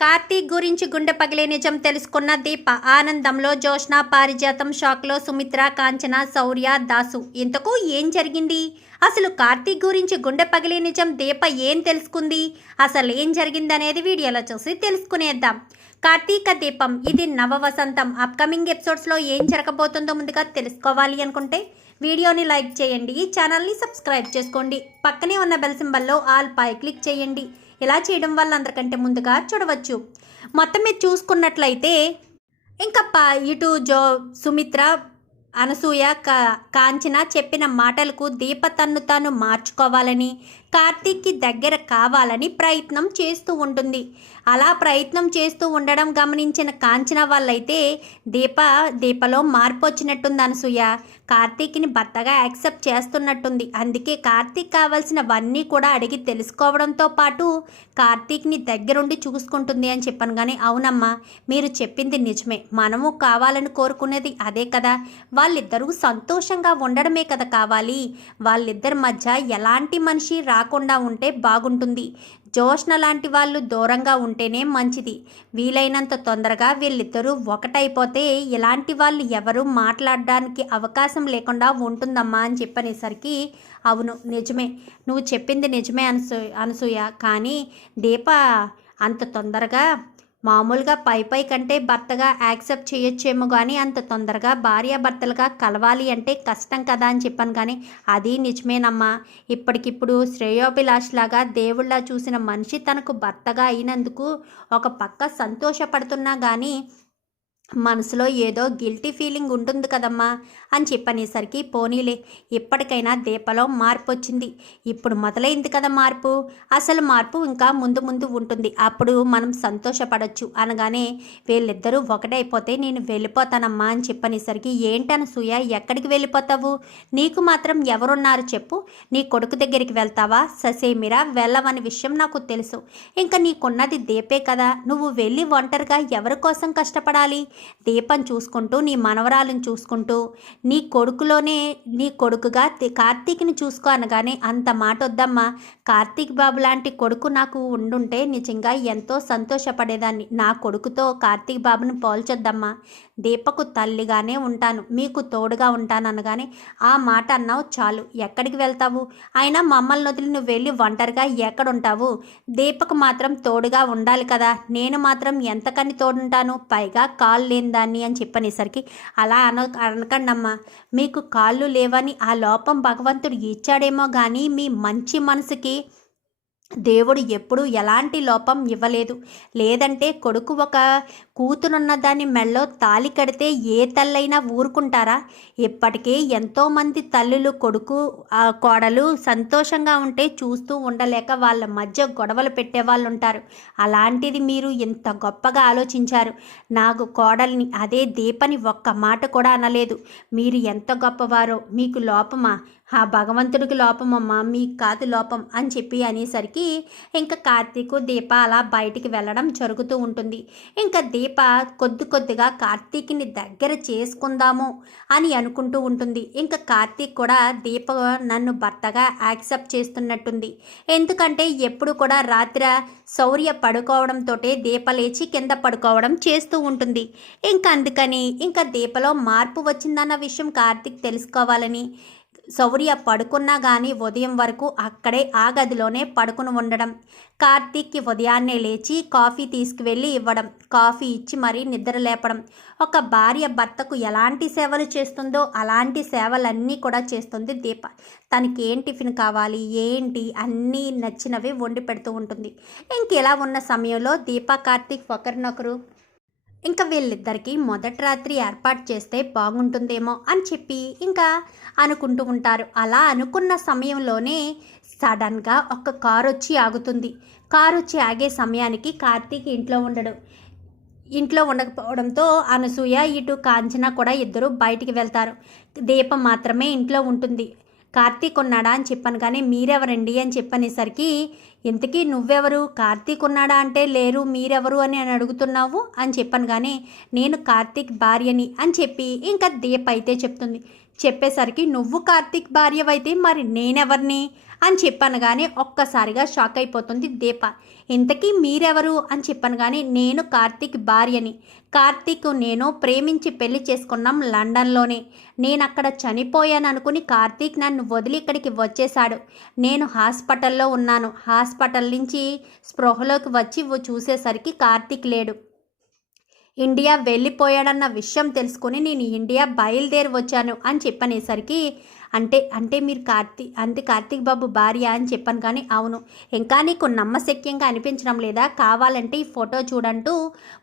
కార్తీక్ గురించి గుండె పగిలే నిజం తెలుసుకున్న దీప ఆనందంలో జోష్న పారిజాతం షాక్లో సుమిత్ర కాంచన శౌర్య దాసు. ఇంతకు ఏం జరిగింది? అసలు కార్తీక్ గురించి గుండె పగిలే నిజం దీప ఏం తెలుసుకుంది? అసలు ఏం జరిగిందనేది వీడియోలో చూసి తెలుసుకునేద్దాం. కార్తీక దీపం ఇది నవ వసంతం. అప్కమింగ్ ఎపిసోడ్స్లో ఏం జరగబోతుందో ముందుగా తెలుసుకోవాలి అనుకుంటే వీడియోని లైక్ చేయండి ఈ ఛానల్ని సబ్స్క్రైబ్ చేసుకోండి. పక్కనే ఉన్న బెల్ సింబల్లో ఆల్ పై క్లిక్ చేయండి. ఇలా చేయడం వల్ల అందరికంటే ముందుగా చూడవచ్చు. మొత్తం మీద చూసుకున్నట్లయితే ఇంకా ఇటు జో సుమిత్ర అనసూయ కా కాంచన చెప్పిన మాటలకు దీప తన్ను తాను మార్చుకోవాలని కార్తీక్కి దగ్గర కావాలని ప్రయత్నం చేస్తూ ఉంటుంది. అలా ప్రయత్నం చేస్తూ ఉండడం గమనించిన కాంచన వాళ్ళైతే దీప దీపలో మార్పు వచ్చినట్టుంది అనసూయ. కార్తీక్ని భర్తగా యాక్సెప్ట్ చేస్తున్నట్టుంది. అందుకే కార్తీక్ కావాల్సినవన్నీ కూడా అడిగి తెలుసుకోవడంతో పాటు కార్తీక్ని దగ్గరుండి చూసుకుంటుంది అని చెప్పాను కానీ అవునమ్మా మీరు చెప్పింది నిజమే. మనము కావాలని కోరుకునేది అదే కదా. వాళ్ళిద్దరూ సంతోషంగా ఉండడమే కదా కావాలి. వాళ్ళిద్దరి మధ్య ఎలాంటి మనిషి రాకుండా ఉంటే బాగుంటుంది. జోష్న లాంటి వాళ్ళు దూరంగా ఉంటేనే మంచిది. వీలైనంత తొందరగా వీళ్ళిద్దరూ ఒకటైపోతే ఇలాంటి వాళ్ళు ఎవరు మాట్లాడడానికి అవకాశం లేకుండా ఉంటుందమ్మా అని చెప్పనేసరికి అవును నిజమే. నువ్వు చెప్పింది నిజమే అనసూ అనసూయ. కానీ దీప అంత తొందరగా మామూలుగా పై పై కంటే భర్తగా యాక్సెప్ట్ చేయొచ్చేమో కానీ అంత తొందరగా భార్యాభర్తలుగా కలవాలి అంటే కష్టం కదా అని చెప్పాను కానీ అది నిజమేనమ్మా. ఇప్పటికిప్పుడు శ్రేయోభిలాష్లాగా దేవుళ్ళ చూసిన మనిషి తనకు భర్తగా అయినందుకు ఒక పక్క సంతోషపడుతున్నా కానీ మనసులో ఏదో గిల్టీ ఫీలింగ్ ఉంటుంది కదమ్మా అని చెప్పనేసరికి పోనీలే ఇప్పటికైనా దీపలో మార్పు వచ్చింది ఇప్పుడు మొదలైంది కదా మార్పు? అసలు మార్పు ఇంకా ముందు ముందు ఉంటుంది. అప్పుడు మనం సంతోషపడవచ్చు అనగానే వీళ్ళిద్దరూ ఒకటైపోతే నేను వెళ్ళిపోతానమ్మా అని చెప్పనేసరికి ఏంటన సూయ ఎక్కడికి వెళ్ళిపోతావు? నీకు మాత్రం ఎవరున్నారు చెప్పు. నీ కొడుకు దగ్గరికి వెళ్తావా? ససేమిరా వెళ్ళవని విషయం నాకు తెలుసు. ఇంకా నీకున్నది దీపే కదా. నువ్వు వెళ్ళి ఒంటరిగా ఎవరి కోసం కష్టపడాలి? దీపం చూసుకుంటూ నీ మనవరాలను చూసుకుంటూ నీ కొడుకులోనే నీ కొడుకుగా కార్తీక్ని చూసుకో అనగానే అంత మాట వద్దమ్మా కార్తీక్ బాబు లాంటి కొడుకు నాకు ఉండుంటే నిజంగా ఎంతో సంతోషపడేదాన్ని. నా కొడుకుతో కార్తీక్ బాబుని పోల్చొద్దమ్మా. దీపకు తల్లిగానే ఉంటాను. మీకు తోడుగా ఉంటాను అనగానే ఆ మాట అన్నావు చాలు. ఎక్కడికి వెళ్తావు? అయినా మమ్మల్ని వదిలి నువ్వు వెళ్ళి ఒంటరిగా ఎక్కడుంటావు? దీపకు మాత్రం తోడుగా ఉండాలి కదా. నేను మాత్రం ఎంతకని తోడుంటాను? పైగా కాళ్ళు లేని దాన్ని అని చెప్పనేసరికి అలా అన అనకండమ్మా మీకు కాళ్ళు లేవని ఆ లోపం భగవంతుడు ఇచ్చాడేమో కానీ మీ మంచి మనసుకి దేవుడు ఎప్పుడూ ఎలాంటి లోపం ఇవ్వలేదు. లేదంటే కొడుకు ఒక కూతురున్న దాని మెళ్ళో తాలి కడితే ఏ తల్లైనా ఊరుకుంటారా? ఇప్పటికే ఎంతోమంది తల్లులు కొడుకు ఆ కోడలు సంతోషంగా ఉంటే చూస్తూ ఉండలేక వాళ్ళ మధ్య గొడవలు పెట్టే వాళ్ళు ఉంటారు అలాంటిది మీరు ఇంత గొప్పగా ఆలోచించారు. నాకు కోడల్ని అదే దీపని ఒక్క మాట కూడా అనలేదు. మీరు ఎంత గొప్పవారో మీకు లోపమా? ఆ భగవంతుడికి లోపమమ్మా మీకు కాదు లోపం అని చెప్పి అనేసరికి ఇంకా కార్తీకు దీప అలా బయటికి వెళ్ళడం జరుగుతూ ఉంటుంది. ఇంకా దీప కొద్ది కొద్దిగా కార్తీక్ని దగ్గర చేసుకుందాము అని అనుకుంటూ ఉంటుంది. ఇంకా కార్తీక్ కూడా దీప నన్ను భర్తగా యాక్సెప్ట్ చేస్తున్నట్టుంది. ఎందుకంటే ఎప్పుడు కూడా రాత్రి శౌర్య పడుకోవడంతో దీప లేచి కింద పడుకోవడం చేస్తూ ఉంటుంది. ఇంకా అందుకని ఇంకా దీపలో మార్పు వచ్చిందన్న విషయం కార్తీక్ తెలుసుకోవాలని శౌర్య పడుకున్నా కానీ ఉదయం వరకు అక్కడే ఆ గదిలోనే పడుకుని ఉండడం. కార్తీక్కి ఉదయాన్నే లేచి కాఫీ తీసుకువెళ్ళి ఇవ్వడం కాఫీ ఇచ్చి మరీ నిద్ర లేపడం. ఒక భార్య భర్తకు ఎలాంటి సేవలు చేస్తుందో అలాంటి సేవలన్నీ కూడా చేస్తుంది దీప. తనకి ఏం టిఫిన్ కావాలి ఏంటి అన్నీ నచ్చినవి వండి పెడుతూ ఉంటుంది. ఇంకెలా ఉన్న సమయంలో దీప కార్తీక్ ఒకరినొకరు ఇంకా వీళ్ళిద్దరికీ మొదటి రాత్రి ఏర్పాటు చేస్తే బాగుంటుందేమో అని చెప్పి ఇంకా అనుకుంటూ ఉంటారు. అలా అనుకున్న సమయంలోనే సడన్గా ఒక కారు వచ్చి ఆగుతుంది. కారు వచ్చి ఆగే సమయానికి కార్తీక్ ఇంట్లో ఉండడు. ఇంట్లో ఉండకపోవడంతో అనసూయ ఇటు కాంచన కూడా ఇద్దరు బయటికి వెళ్తారు. దీపం మాత్రమే ఇంట్లో ఉంటుంది. కార్తీక్ ఉన్నాడా అని చెప్పాను. కానీ మీరెవరండి అని చెప్పనేసరికి ఇంతకీ నువ్వెవరు? కార్తీక్ ఉన్నాడా అంటే లేరు మీరెవరు అని అని అడుగుతున్నావు? అని చెప్పాను. కానీ నేను కార్తీక్ భార్యని అని చెప్పి ఇంకా దీప అయితే చెప్తుంది. చెప్పేసరికి నువ్వు కార్తీక్ భార్యవైతే మరి నేనెవరిని? అని చెప్పాను కానీ ఒక్కసారిగా షాక్ అయిపోతుంది దీప. ఇంతకీ మీరెవరు? అని చెప్పాను కానీ నేను కార్తీక్ భార్యని. కార్తీక్ నేను ప్రేమించి పెళ్ళి చేసుకున్నాం లండన్లోనే. నేను అక్కడ చనిపోయాను అనుకుని కార్తీక్ నన్ను వదిలి ఇక్కడికి వచ్చేశాడు. నేను హాస్పిటల్లో ఉన్నాను. హాస్పిటల్ నుంచి స్పృహలోకి వచ్చి చూసేసరికి కార్తీక్ లేడు. ఇండియా వెళ్ళిపోయాడన్న విషయం తెలుసుకుని నేను ఇండియా బయలుదేరి వచ్చాను అని చెప్పనేసరికి అంటే అంటే మీరు కార్తీక్ అంటే కార్తీక్ బాబు భార్య అని చెప్పాను కానీ అవును. ఇంకా నీకు నమ్మశక్యంగా అనిపించడం లేదా కావాలంటే ఈ ఫోటో చూడంటూ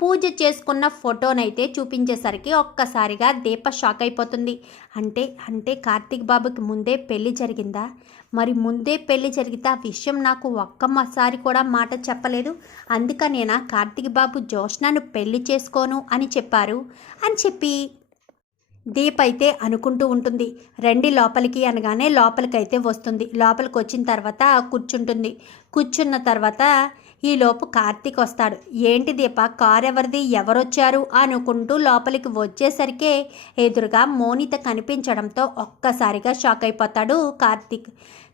పూజ చేసుకున్న ఫోటోనైతే చూపించేసరికి ఒక్కసారిగా దీప షాక్ అయిపోతుంది. అంటే అంటే కార్తీక్ బాబుకి ముందే పెళ్ళి జరిగిందా? మరి ముందే పెళ్ళి జరిగితే ఆ విషయం నాకు ఒక్కసారి కూడా మాట చెప్పలేదు. అందుకనేనా కార్తీక్ బాబు జోష్నాను పెళ్ళి చేసుకోను అని చెప్పారు అని చెప్పి దీప్ అయితే అనుకుంటూ ఉంటుంది. రండి లోపలికి అనగానే లోపలికైతే వస్తుంది. లోపలికి వచ్చిన తర్వాత కూర్చుంటుంది. కూర్చున్న తర్వాత ఈలోపు కార్తీక్ వస్తాడు. ఏంటి దీప? కార్ ఎవరిది? ఎవరొచ్చారు? అనుకుంటూ లోపలికి వచ్చేసరికే ఎదురుగా మోనిత కనిపించడంతో ఒక్కసారిగా షాక్ అయిపోతాడు కార్తీక్.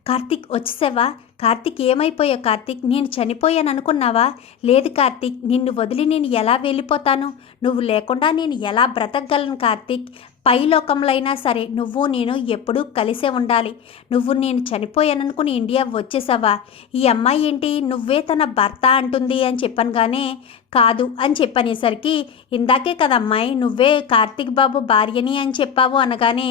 కార్తీక్ వచ్చేసావా? కార్తీక్ ఏమైపోయా కార్తీక్? నేను చనిపోయాను అనుకున్నావా లేదు కార్తీక్ నిన్ను వదిలి నేను ఎలా వెళ్ళిపోతాను? నువ్వు లేకుండా నేను ఎలా బ్రతకగలను కార్తీక్? పై లోకంలో అయినా సరే నువ్వు నేను ఎప్పుడూ కలిసే ఉండాలి. నువ్వు నేను చనిపోయాననుకుని ఇండియా వచ్చేసావా? ఈ అమ్మాయి ఏంటి? నువ్వే తన భర్త అంటుంది అని చెప్పనుగానే కాదు అని చెప్పనేసరికి ఇందాకే కదా అమ్మాయి నువ్వే కార్తీక్ బాబు భార్యని అని చెప్పావు అనగానే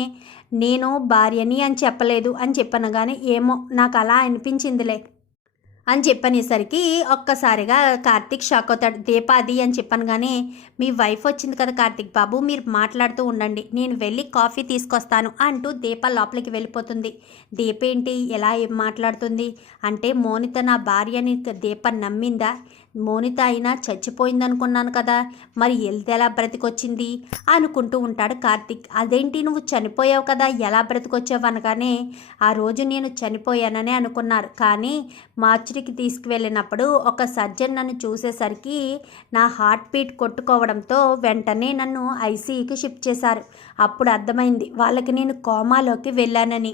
నేను భార్యని అని చెప్పలేదు అని చెప్పనగానే కానీ ఏమో నాకు అలా అనిపించిందిలే. అని చెప్పనేసరికి ఒక్కసారిగా కార్తీక్ షాక్ అవుతాడు. దీపాది అని చెప్పాను కానీ మీ వైఫ్ వచ్చింది కదా కార్తీక్ బాబు మీరు మాట్లాడుతూ ఉండండి. నేను వెళ్ళి కాఫీ తీసుకొస్తాను అంటూ దీప లోపలికి వెళ్ళిపోతుంది. దీప ఏంటి? ఎలా మాట్లాడుతుంది? అంటే మోనిత నా భార్యని దీప నమ్మిందా? మోనిత అయినా చచ్చిపోయిందనుకున్నాను కదా మరి ఎలా బ్రతికొచ్చింది? అనుకుంటూ ఉంటాడు కార్తిక్. అదేంటి? నువ్వు చనిపోయావు కదా ఎలా బ్రతికొచ్చావు? అనగానే ఆ రోజు నేను చనిపోయాననే అనుకున్నారు. కానీ సర్జరీకి తీసుకువెళ్ళినప్పుడు ఒక సర్జన్ నన్ను చూసేసరికి నా హార్ట్ బీట్ కొట్టుకోవడంతో వెంటనే నన్ను ఐసీఈకి షిఫ్ట్ చేశారు. అప్పుడు అర్థమైంది వాళ్ళకి నేను కోమాలోకి వెళ్ళానని.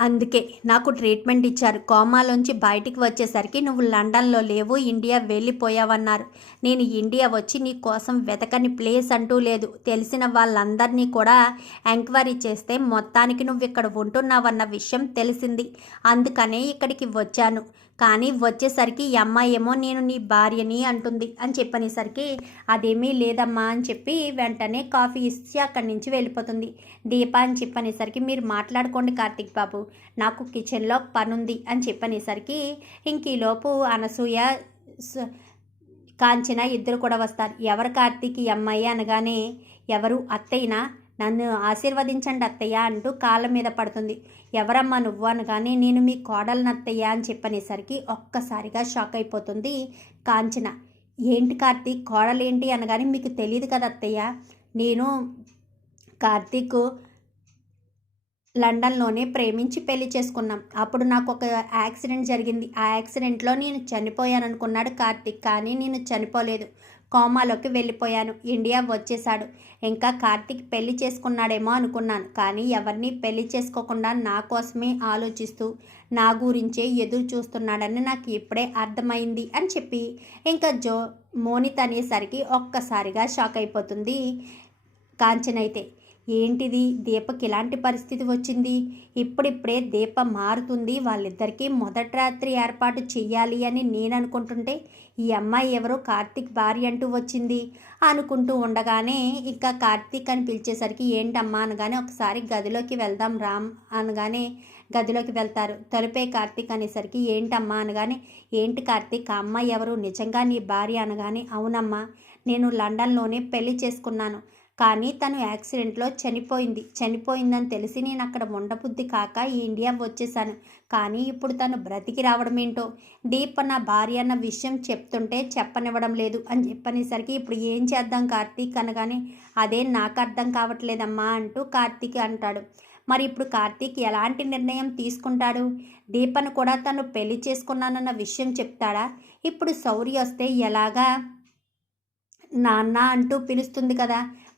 అందుకే నాకు ట్రీట్మెంట్ ఇచ్చారు. కోమాలోంచి బయటికి వచ్చేసరికి నువ్వు లండన్లో లేవు ఇండియా వెళ్ళిపోయావన్నారు. నేను ఇండియా వచ్చి నీ కోసం వెతకని ప్లేస్ అంటూ లేదు. తెలిసిన వాళ్ళందరినీ కూడా ఎంక్వైరీ చేస్తే మొత్తానికి నువ్వు ఇక్కడ ఉంటున్నావన్న విషయం తెలిసింది. అందుకనే ఇక్కడికి వచ్చాను. కానీ వచ్చేసరికి ఈ అమ్మాయి ఏమో నేను నీ భార్యని అంటుంది. అని చెప్పనేసరికి అదేమీ లేదమ్మా అని చెప్పి వెంటనే కాఫీ ఇచ్చి అక్కడి నుంచి వెళ్ళిపోతుంది. దీప అని చెప్పనేసరికి మీరు మాట్లాడుకోండి కార్తిక్ బాబు నాకు కిచెన్లో పనుంది అని చెప్పనేసరికి ఇంక ఈలోపు అనసూయ కాంచిన ఇద్దరు కూడా వస్తారు. ఎవరు కార్తీక్? ఈ అమ్మాయి? అనగానే ఎవరు? అత్తయ్యనా? నన్ను ఆశీర్వదించండి అత్తయ్య అంటూ కాళ్ళ మీద పడుతుంది. ఎవరమ్మా నువ్వు అనగానే నేను మీ కోడలు అత్తయ్య అని చెప్పనేసరికి ఒక్కసారిగా షాక్ అయిపోతుంది కాంచన. ఏంటి కార్తీక్? కోడలేంటి అనగానే మీకు తెలియదు కదా అత్తయ్య? నేను కార్తీక్ లండన్లోనే ప్రేమించి పెళ్ళి చేసుకున్నాం. అప్పుడు నాకు ఒక యాక్సిడెంట్ జరిగింది. ఆ యాక్సిడెంట్లో నేను చనిపోయాను అనుకున్నాడు కార్తిక్ కానీ నేను చనిపోలేదు. కోమాలోకి వెళ్ళిపోయాను. ఇండియా వచ్చేశాడు. ఇంకా కార్తిక్ పెళ్ళి చేసుకున్నాడేమో అనుకున్నాను. కానీ ఎవరిని పెళ్ళి చేసుకోకుండా నా కోసమే ఆలోచిస్తూ నా గురించే ఎదురు చూస్తున్నాడని నాకు ఇప్పుడే అర్థమైంది అని చెప్పి ఇంకా జో మోనిత్ అనేసరికి ఒక్కసారిగా షాక్ అయిపోతుంది కాంచనైతే. ఏంటిది? దీపకి ఇలాంటి పరిస్థితి వచ్చింది. ఇప్పుడిప్పుడే దీప మారుతుంది. వాళ్ళిద్దరికీ మొదటి రాత్రి ఏర్పాటు చెయ్యాలి అని నేను అనుకుంటుంటే ఈ అమ్మాయి ఎవరో కార్తీక్ భార్య అంటూ వచ్చింది. అనుకుంటూ ఉండగానే ఇంకా కార్తీక్ అని పిలిచేసరికి ఏంటమ్మా? అనగానే ఒకసారి గదిలోకి వెళ్దాం రామ్ అనగానే గదిలోకి వెళ్తారు. తలుపే కార్తీక్ అనేసరికి ఏంటమ్మా? అనగానే ఏంటి కార్తీక్? అమ్మాయి ఎవరు? నిజంగా నీ భార్య? అనగానే అవునమ్మా నేను లండన్లోనే పెళ్ళి చేసుకున్నాను. కానీ తను యాక్సిడెంట్లో చనిపోయింది. చనిపోయిందని తెలిసి నేను అక్కడ ఉండబుద్ధి కాక ఈ ఇండియా వచ్చేసాను కానీ ఇప్పుడు తను బ్రతికి రావడం ఏంటో దీప్ నా భార్య అన్న విషయం చెప్తుంటే చెప్పనివ్వడం లేదు. అని చెప్పనేసరికి ఇప్పుడు ఏం చేద్దాం కార్తీక్ అనగానే అదే నాకు అర్థం కావట్లేదమ్మా అంటూ కార్తీక్ అంటాడు. మరి ఇప్పుడు కార్తీక్ ఎలాంటి నిర్ణయం తీసుకుంటాడు? దీపను కూడా తను పెళ్ళి చేసుకున్నానన్న విషయం చెప్తాడా? ఇప్పుడు సౌరి వస్తే ఎలాగా? నాన్న అంటూ పిలుస్తుంది కదా.